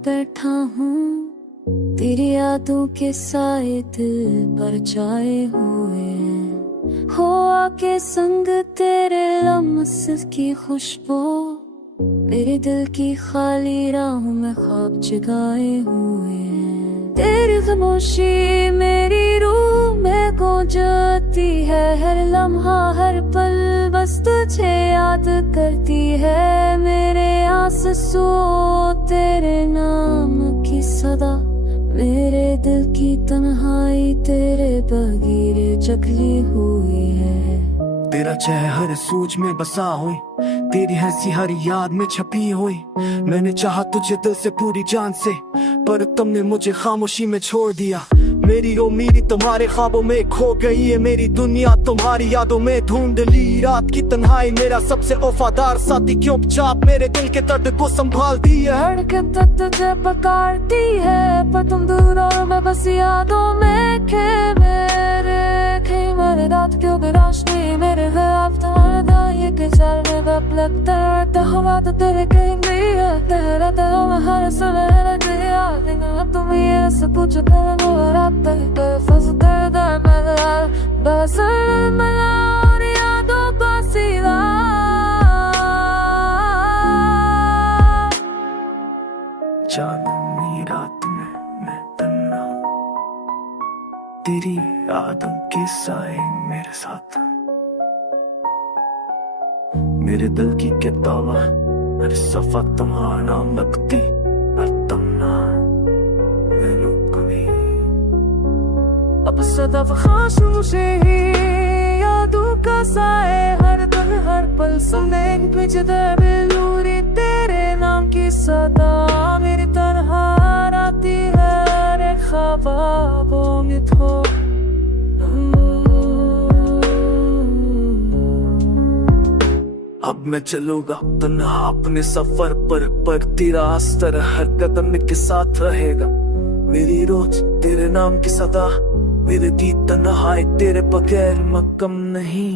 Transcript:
बैठा हूँ, तेरी यादों के साए दिल पर छाए हुए हैं। हो आके संग तेरे लम्स की खुशबू, मेरे दिल की खाली राहों में ख्वाब जगाए हुए हैं। तेरी खामोशी मेरी रूह में गूंजती है, हर लम्हा हर पल बस तुझे याद करती है। मेरे आंसू तेरे नाम की सदा, मेरे दिल की तन्हाई तेरे बगैर जगली हुई है। तेरा चेहरा सूझ में बसा हुई, तेरी हंसी हर याद में छपी हुई। मैंने चाहा तुझे दिल से पूरी जान से, पर तुमने मुझे खामोशी में छोड़ दिया। मेरी उम्मीद तुम्हारे ख्वाबों में खो गई है, मेरी दुनिया तुम्हारी यादों में ढूंढ ली। रात की तन्हाई मेरा सबसे वफादार साथी, क्यों चाप मेरे दिल के दर्द को संभालती है। धड़कन तक तुझे पुकारती है, पर तुम दूर और मैं बस यादों में खे मेरे रात क्यों रोशनी मेरे ख्वाब तुम्हारे दाएं के चलने में लगता है। हवा तो तेरे कहीं नहीं है, तेरा तो मैं हर समय दिया। लेकिन तुम ये सब कुछ करो रात तक फंस दर्द में बस मिला और यादों का सिवा। चांदनी रात में मैं तन्हा, तेरी यादों के साए मेरे साथ। मेरे दिल की किताब हर सफा तुम्हारा नाम लगती, पर तुम ना मैनू कभी। अब सदा खामोश ही यादों का साए, हर दिन हर पल सुने पिछदे बेलूरी तेरे नाम की सदा। मेरी तन्हा राती है रे ख्वाबों में थो। अब मैं चलूंगा तन्हा अपने सफर पर तेरा अस्तर हर कदम के साथ रहेगा। मेरी रोज तेरे नाम की सदा, मेरे दी तन्हाई तेरे बगैर मकम नहीं।